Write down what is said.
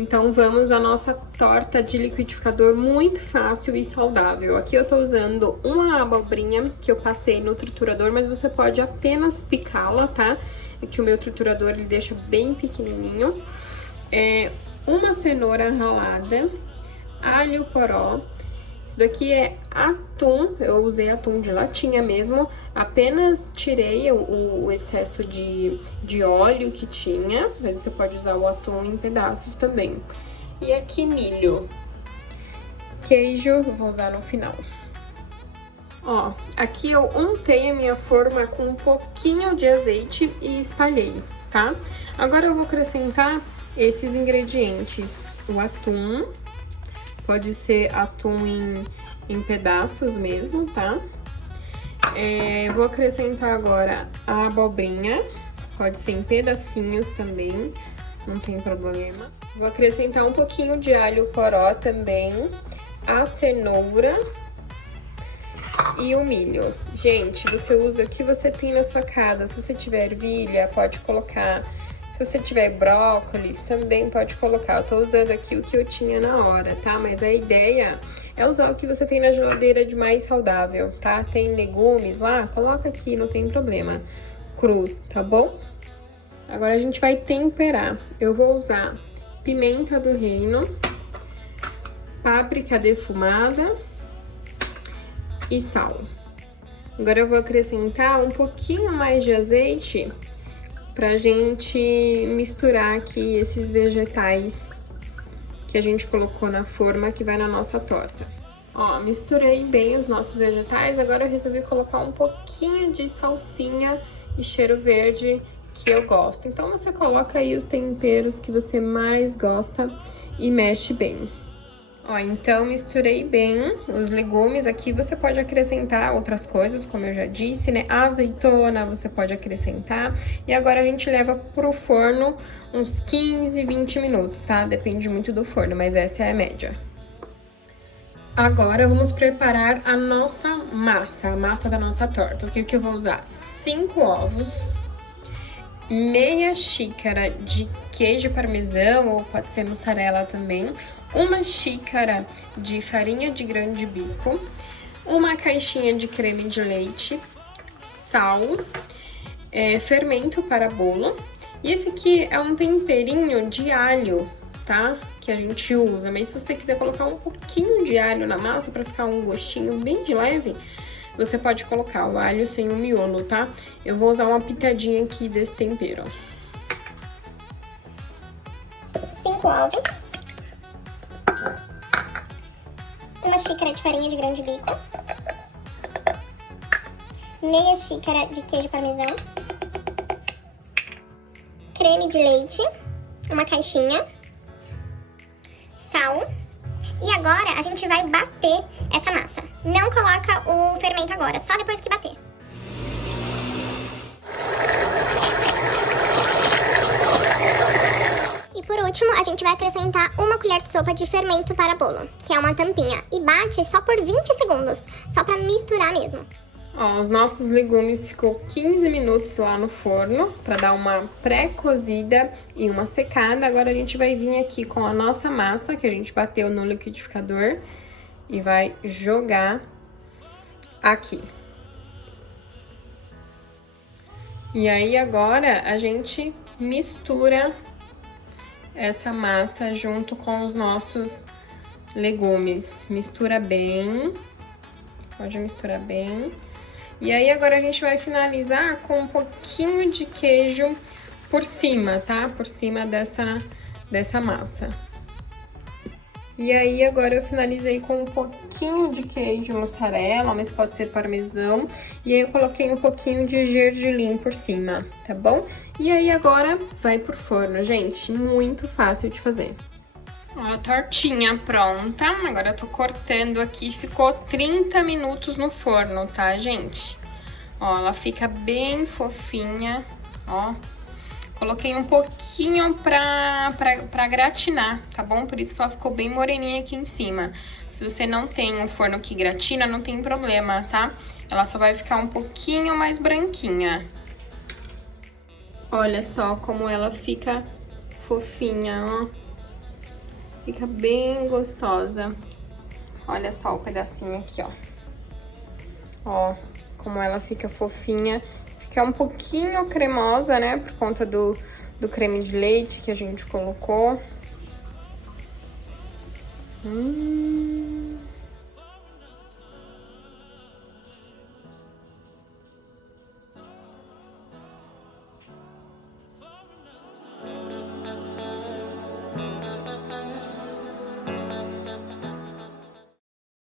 Então, vamos à nossa torta de liquidificador muito fácil e saudável. Aqui eu tô usando uma abobrinha que eu passei no triturador, mas você pode apenas picá-la, tá? Aqui o meu triturador, ele deixa bem pequenininho. Uma cenoura ralada, alho poró. Isso daqui é atum, eu usei atum de latinha mesmo, apenas tirei o excesso de óleo que tinha, mas você pode usar o atum em pedaços também. E aqui milho, queijo, vou usar no final. Ó, aqui eu untei a minha forma com um pouquinho de azeite e espalhei, tá? Agora eu vou acrescentar esses ingredientes, o atum. Pode ser atum em pedaços mesmo, tá? Vou acrescentar agora a abobrinha. Pode ser em pedacinhos também, não tem problema. Vou acrescentar um pouquinho de alho poró também, a cenoura e o milho. Gente, você usa o que você tem na sua casa. Se você tiver ervilha, pode colocar. Se você tiver brócolis, também pode colocar. Eu tô usando aqui o que eu tinha na hora, tá? Mas a ideia é usar o que você tem na geladeira de mais saudável, tá? Tem legumes lá? Coloca aqui, não tem problema. Cru, tá bom? Agora a gente vai temperar. Eu vou usar pimenta do reino, páprica defumada e sal. Agora eu vou acrescentar um pouquinho mais de azeite pra gente misturar aqui esses vegetais que a gente colocou na forma que vai na nossa torta. Ó, misturei bem os nossos vegetais, agora eu resolvi colocar um pouquinho de salsinha e cheiro verde que eu gosto. Então você coloca aí os temperos que você mais gosta e mexe bem. Ó, então misturei bem os legumes. Aqui você pode acrescentar outras coisas, como eu já disse, né? Azeitona você pode acrescentar. E agora a gente leva pro forno uns 15, 20 minutos, tá? Depende muito do forno, mas essa é a média. Agora vamos preparar a nossa massa, a massa da nossa torta. O que que eu vou usar? 5 ovos, meia xícara de queijo parmesão, ou pode ser mussarela também, uma xícara de farinha de grão de bico, uma caixinha de creme de leite, sal, fermento para bolo. E esse aqui é um temperinho de alho, tá? Que a gente usa, mas se você quiser colocar um pouquinho de alho na massa para ficar um gostinho bem de leve, você pode colocar o alho sem o miolo, tá? Eu vou usar uma pitadinha aqui desse tempero. 5 ovos. Uma xícara de farinha de grão de bico. Meia xícara de queijo parmesão. Creme de leite. Uma caixinha. Sal. E agora a gente vai bater essa massa. Não coloca o fermento agora, só depois que bater. E por último, a gente vai acrescentar uma colher de sopa de fermento para bolo, que é uma tampinha. E bate só por 20 segundos, só pra misturar mesmo. Ó, os nossos legumes ficou 15 minutos lá no forno para dar uma pré-cozida e uma secada. Agora a gente vai vir aqui com a nossa massa que a gente bateu no liquidificador e vai jogar aqui. E aí agora a gente mistura essa massa junto com os nossos legumes. Mistura bem, pode misturar bem. E aí agora a gente vai finalizar com um pouquinho de queijo por cima, tá? Por cima dessa massa. E aí agora eu finalizei com um pouquinho de queijo mussarela, mas pode ser parmesão. E aí eu coloquei um pouquinho de gergelim por cima, tá bom? E aí agora vai pro forno, gente. Muito fácil de fazer. Ó, a tortinha pronta. Agora eu tô cortando aqui. Ficou 30 minutos no forno, tá, gente? Ó, ela fica bem fofinha, ó. Coloquei um pouquinho pra gratinar, tá bom? Por isso que ela ficou bem moreninha aqui em cima. Se você não tem um forno que gratina, não tem problema, tá? Ela só vai ficar um pouquinho mais branquinha. Olha só como ela fica fofinha, ó. Fica bem gostosa. Olha só o pedacinho aqui, ó. Ó, como ela fica fofinha. Fica um pouquinho cremosa, né? Por conta do creme de leite que a gente colocou.